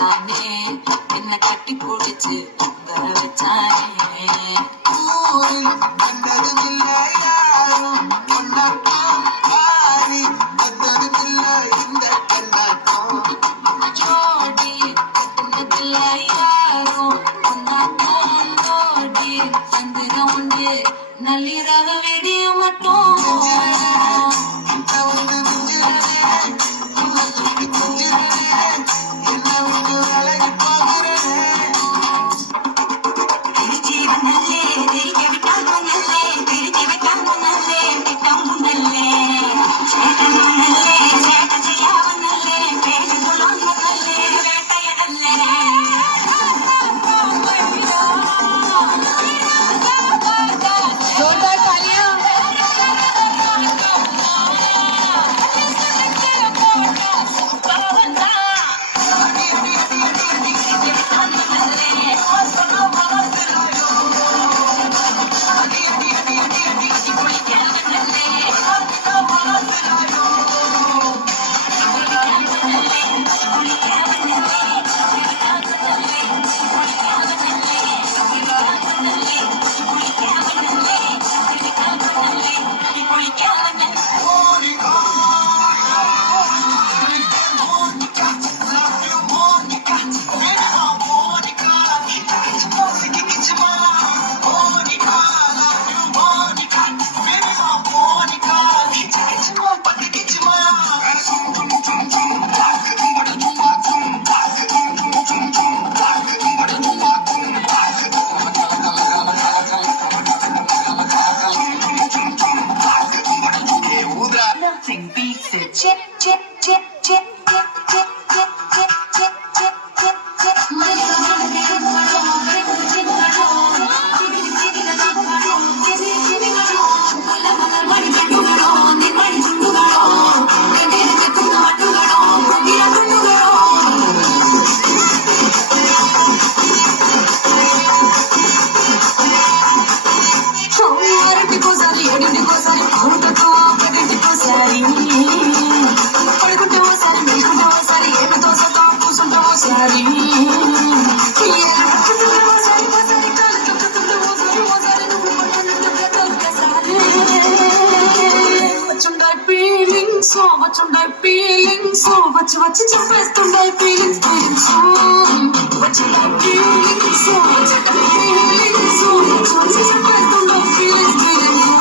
வச்சானே என்ன கட்டி பிடிச்சு உட்கார வச்சானே ஜோடி கட்டுனதில்ல யாரும் ஒன்னாக்கும் ஜோடி சந்திர உண்டு நள்ளிரவு வெடிய மட்டும் Nothing beats it. Chip, chip, chip, chip, chip, chip, chip, chip, chip, chip, chip, chip. So much on my feelings, so much what you best on my feelings, feelings so what you like feelings, so much on my feelings, so much what you best on my feelings, feelings so